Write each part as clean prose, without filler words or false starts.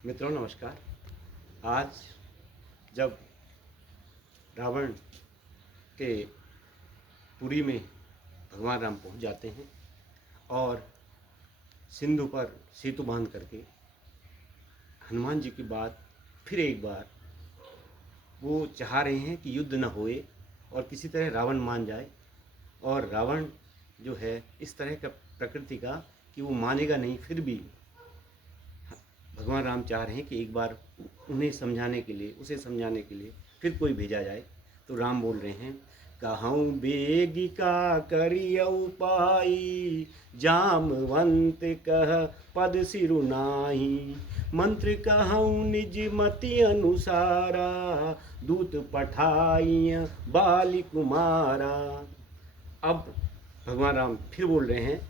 मित्रों नमस्कार। आज जब रावण के पुरी में भगवान राम पहुंच जाते हैं और सिंधु पर सेतु बांध करके हनुमान जी की बात फिर एक बार वो चाह रहे हैं कि युद्ध न होए और किसी तरह रावण मान जाए। और रावण जो है इस तरह का प्रकृति का कि वो मानेगा नहीं, फिर भी भगवान राम चाह रहे हैं कि एक बार उन्हें समझाने के लिए, उसे समझाने के लिए फिर कोई भेजा जाए। तो राम बोल रहे हैं, कहूँ बेगिका करियऊ पाई, जामवंत कह पद सिरु नाही, मंत्र कहूँ निज मति अनुसारा, दूत पठाई बाली कुमारा। अब भगवान राम फिर बोल रहे हैं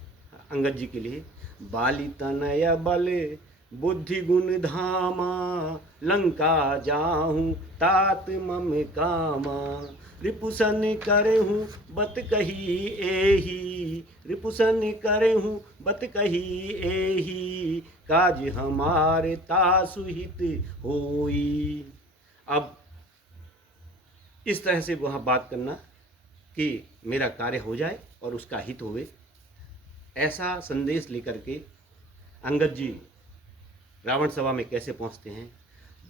अंगद जी के लिए, बाली तनय बल बुद्धि गुण धामा, लंका जाहूँ तात मम कामा, रिपुसन करहूँ बत कही एही, रिपुसन करहूँ बत कही एही, काज हमारे तासुहित होई। अब इस तरह से वहाँ बात करना कि मेरा कार्य हो जाए और उसका हित होवे, ऐसा संदेश लेकर के अंगद जी रावण सभा में कैसे पहुंचते हैं।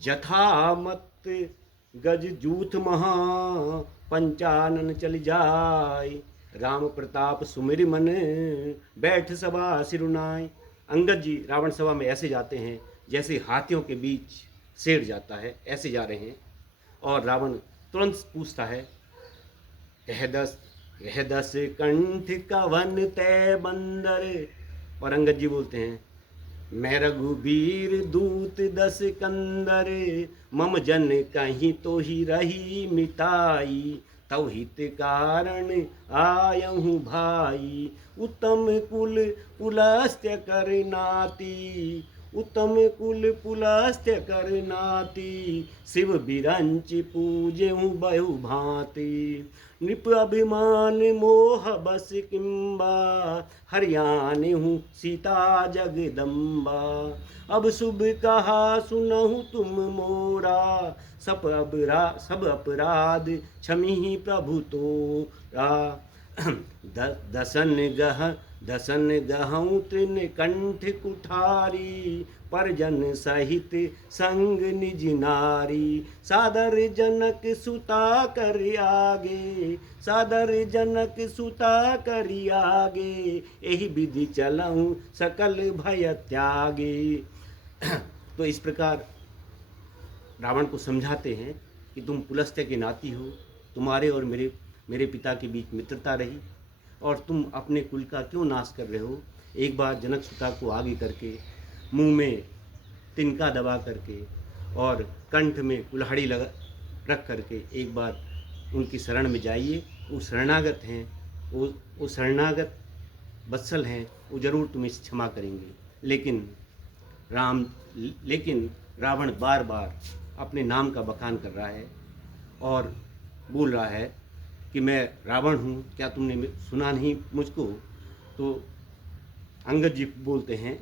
जथा मत गज जूथ महा, पंचानन चल जाय, राम प्रताप सुमिर मन, बैठ सभा सिरुनाय। अंगद जी रावण सभा में ऐसे जाते हैं जैसे हाथियों के बीच शेर जाता है, ऐसे जा रहे हैं। और रावण तुरंत पूछता है, कह दस कंठ कवन तय बंदर। और अंगद जी बोलते हैं, मैं रघुबीर दूत दस कंदर, मम जन कहीं तो ही रही मिताई, तव हित कारण आयहूँ भाई, उत्तम कुल पुलस्त्य कर नाती, उत्तम कुल पुलस्त्य कर नाती, शिव बिरंच पूजहूँ बहु भांति, नृप अभिमान मोह बस किम्बा, हरियाणा हूँ सीता जगदम्बा, अब शुभ कहा सुनहु तुम मोरा, सब अपराध क्षमी प्रभु तोरा, दसन गहऊँ तृण कंठ कुठारी, परजन सहित संग निज नारी, सादर जनक सुता कर आगे, सादर जनक सुता कर आगे, यही विधि चलऊँ सकल भय त्यागे। तो इस प्रकार रावण को समझाते हैं कि तुम पुलस्त्य के नाती हो, तुम्हारे और मेरे पिता के बीच मित्रता रही और तुम अपने कुल का क्यों नाश कर रहे हो। एक बार जनक सुता को आगे करके, मुंह में तिनका दबा करके और कंठ में कुल्हाड़ी लगा रख करके एक बार उनकी शरण में जाइए। वो शरणागत हैं, वो शरणागत वत्सल हैं, वो जरूर तुम्हें क्षमा करेंगे। लेकिन रावण बार बार अपने नाम का बखान कर रहा है और बोल रहा है कि मैं रावण हूँ, क्या तुमने सुना नहीं मुझको। तो अंगद जी बोलते हैं,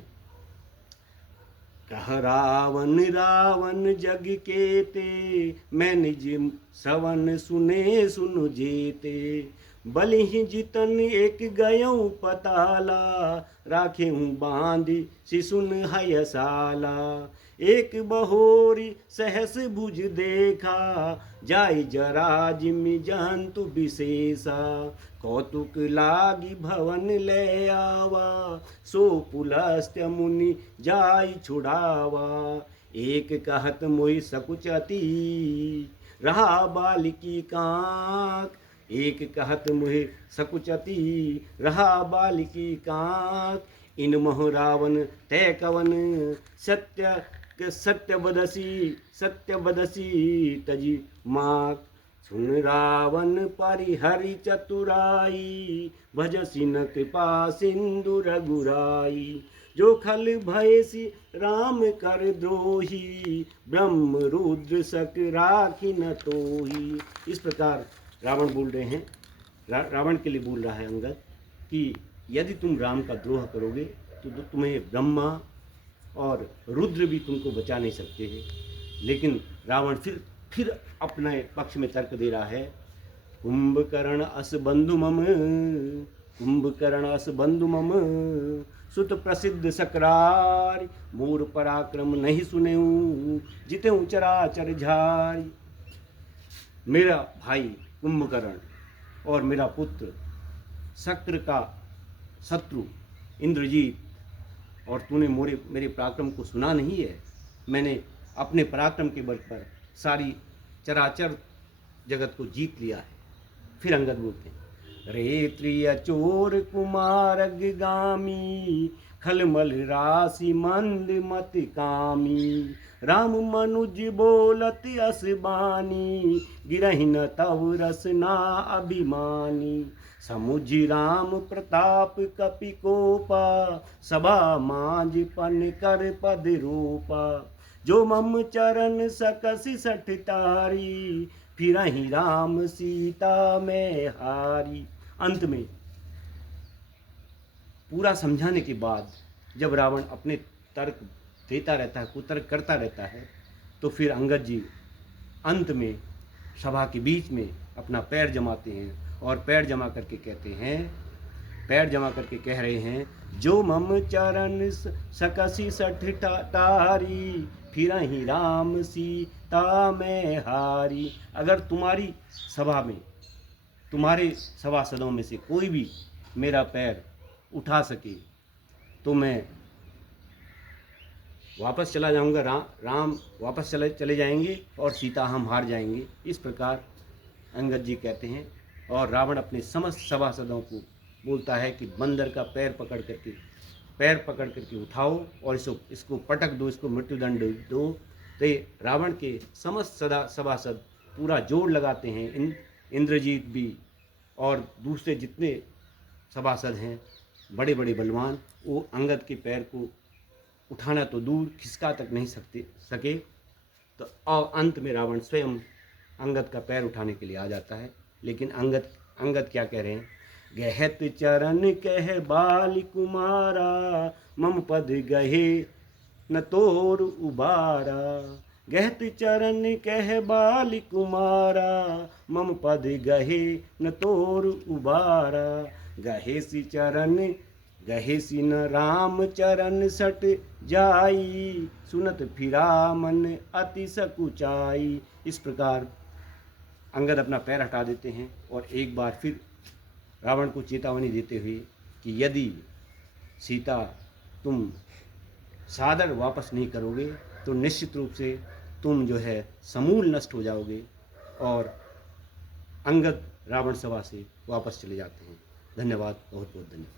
कह रावण रावण जग केते, मैं निज श्रवण सुने सुन जेते, बलि जितन एक गयऊँ पताला, राखे हूँ बांधी शिशुन हयसाला, एक बहोरी सहस भुज देखा, जाय जरा जिमि जंतु विशेषा, कौतुक लागी भवन ले आवा, सो पुलस्त्य मुनि जाय छुड़ावा, एक कहत मोहि सकुचति, रहा बालिकी कांक, एक कहत मोहि सकुचति, रहा बालिकी कांक, इन मोह रावण तय कवन, सत्य बदसी तजी माक, सुन रावण परिहरि चतुराई, भजसी न कृपा सिंधु रघुराई, जो खल भयसी राम कर द्रोही, ब्रह्म रुद्र सक राखी न तोही। इस प्रकार रावण बोल रहे हैं, रावण के लिए बोल रहा है अंगद कि यदि तुम राम का द्रोह करोगे तो तुम्हें ब्रह्मा और रुद्र भी तुमको बचा नहीं सकते हैं। लेकिन रावण फिर अपने पक्ष में तर्क दे रहा है। कुंभकर्ण अस बंधु मम, कुंभकर्ण अस बंधु मम, सुत प्रसिद्ध सकरार, मोर पराक्रम नहीं सुनेऊ, जितेऊ चराचर झारी। मेरा भाई कुंभकर्ण और मेरा पुत्र शक्र का शत्रु इंद्रजीत, और तूने मेरे पराक्रम को सुना नहीं है। मैंने अपने पराक्रम के बल पर सारी चराचर जगत को जीत लिया है। फिर अंगद बोलते हैं, रे त्रिय चोर कुमार गामी, खलमल राशि मंद मत कामी, राम मनुज बोलत अस बानी, गिरहि न तव रसना अभिमानी, समुझ राम प्रताप कपि कोपा, सभा मांझ पन कर पद रूपा, जो मम चरण सकसि सठ तारी, फिरहि राम सीता में हारी। अंत में पूरा समझाने के बाद जब रावण अपने तर्क देता रहता है, कुतर्क करता रहता है, तो फिर अंगद जी अंत में सभा के बीच में अपना पैर जमाते हैं और पैर जमा करके कहते हैं, पैर जमा करके कह रहे हैं, जो मम चरण सकसी सठ तारी, फिरहि राम सीता में हारी। अगर तुम्हारी सभा में, तुम्हारे सभासदों में से कोई भी मेरा पैर उठा सके तो मैं वापस चला जाऊंगा, राम वापस चले जाएंगे और सीता हम हार जाएंगे। इस प्रकार अंगद जी कहते हैं, और रावण अपने समस्त सभासदों को बोलता है कि बंदर का पैर पकड़ करके उठाओ और इसको पटक दो, इसको मृत्युदंड दो। तो रावण के समस्त सभासद पूरा जोर लगाते हैं, इंद्रजीत भी और दूसरे जितने सभासद हैं बड़े बड़े बलवान, वो अंगद के पैर को उठाना तो दूर, खिसका तक नहीं सके। तो और अंत में रावण स्वयं अंगद का पैर उठाने के लिए आ जाता है। लेकिन अंगद क्या कह रहे हैं, गहत चरण कह बाल कुमारा, मम पद गहे न तोर उबारा, गहत चरण कह बाल कुमारा, मम पद गहे न तोर उबारा, गहे सी चरण गहे सी न राम चरण सट जाई, सुनत फिरा मन अति सकुचाई। इस प्रकार अंगद अपना पैर हटा देते हैं और एक बार फिर रावण को चेतावनी देते हुए कि यदि सीता तुम सादर वापस नहीं करोगे तो निश्चित रूप से तुम जो है समूल नष्ट हो जाओगे। और अंगद रावण सभा से वापस चले जाते हैं। धन्यवाद, बहुत बहुत धन्यवाद।